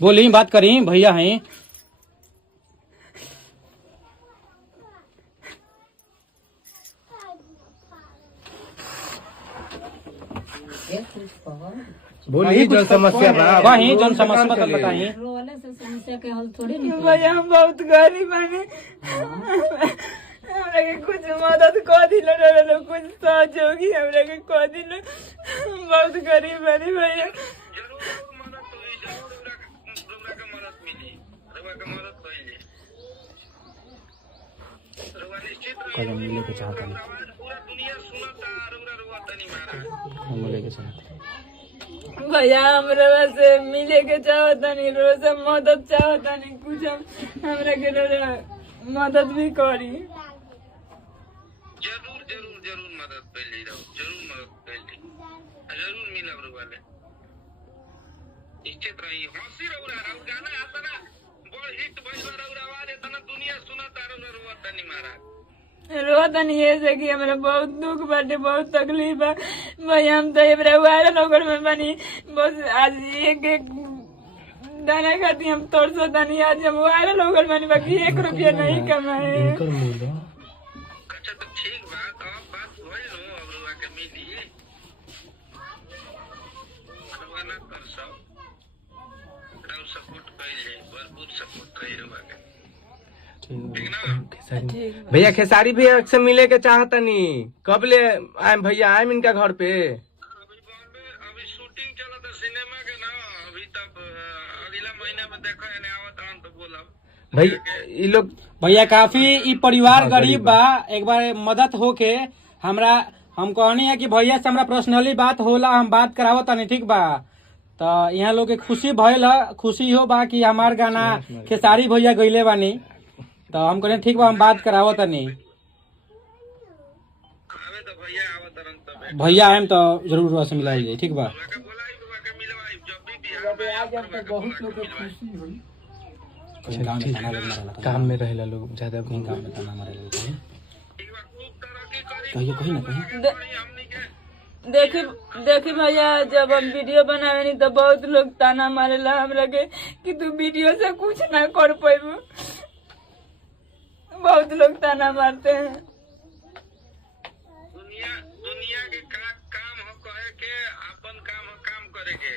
बोली बात करी भैया हैं। बोली जो समस्या वही जो समस्या बताई। रोने से समस्या के हल थोड़ी नहीं। भैया हम बहुत गरीब बने, हमरा के कुछ मदद कर दिलो, कुछ सहयोगी हमरा के कर दिलो। बहुत गरीब बने भैया। कदम मिले के चाहता नहीं, मिले के चाहता भैया हमरा से मिले के चाहता नहीं, रोज से मदद चाहता नहीं, कुछ हमरा के मदद भी करी। जरूर जरूर जरूर मदद पहले रहो, जरूर मदद पहले जरूर मिलब वाले इच्छित रही हंसी रौरा रौ गाना आता ना बड़ हिट भइल रौरा आवाज इतना दुनिया सुनता रौरा तनी महाराज रोता नहीं ऐसे कि हमरा बहुत दुख बाटे, बहुत तकलीफ है भैया। हम तो ये वायरल होकर में बनी, बस आज एक एक दाना खाती हम तरसो नहीं, आज हम वायरल होकर बनी, बाकी 1 रुपया नहीं कमाए। अच्छा तो ठीक बात अब बात भइल हो अब रौरा के मिली रौरा ना कर सब रौ सपोर्ट कइले भरपूर सपोर्ट कइले रौरा के ठीक ना। भैया खेसारी भैया से मिले के चाहता नहीं, कब ले आए भैया आए इनका घर पे? अभी शूटिंग चला था सिनेमा के ना, अभी तब अगला महीना में देखो एने आवत आन तो बोला भैया ये लोग भैया काफी ई परिवार गरीब बा। एक बार मदद होके हमरा हम कहनी है कि भैया से हमरा पर्सनली बात होला, हम बात करावो तनी ठीक बा। तो यहाँ लोग के खुशी भइल, खुशी हो बा कि हमार गाना खेसारी भैया गइले बानी। तो हम कहने ठीक बा हम बात करावो तनी, आवे तो भैया आवत रन तब भैया आएम तो जरूर रउआ से मिलाई जाई ठीक बा। के बोलाई बुआ के मिलवाई जब भी बिहार में आ जब तो बहुत लोग के खुशी हुई। काम में रहेला लोग ज्यादा कहीं काम में ताना मारे लोग ठीक बा खूब तरक्की करी कहिए कहीं ना कहीं। हमनी के देखी भैया जब हम वीडियो बनावे नहीं तो बहुत लोग ताना मारेला हमरा के कि तू वीडियो से कुछ ना कर पाबू, बहुत लोग ताना मारते हैं। दुनिया के काम हो कहे के अपन काम हो काम करे के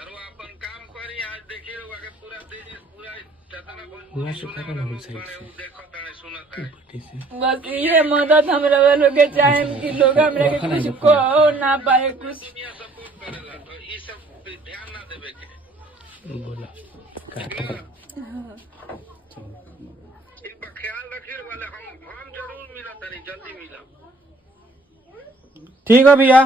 और वो अपन काम करी। आज देखिए रउआ के पूरा देश पूरा चतना बोल सुने वाला लोग बने उ देखत है सुनत है। बस ये मदद हमरा लोग के चाहे कि लोग हमरा के कुछ कहो ना पाए कुछ। दुनिया सपोर्ट करेला तो ई सब पे ध्यान ना देवे के बोला ठीक बा ख्याल रखिए वाले हम जरूर मिलत नहीं जल्दी मिलब। ठीक है भैया।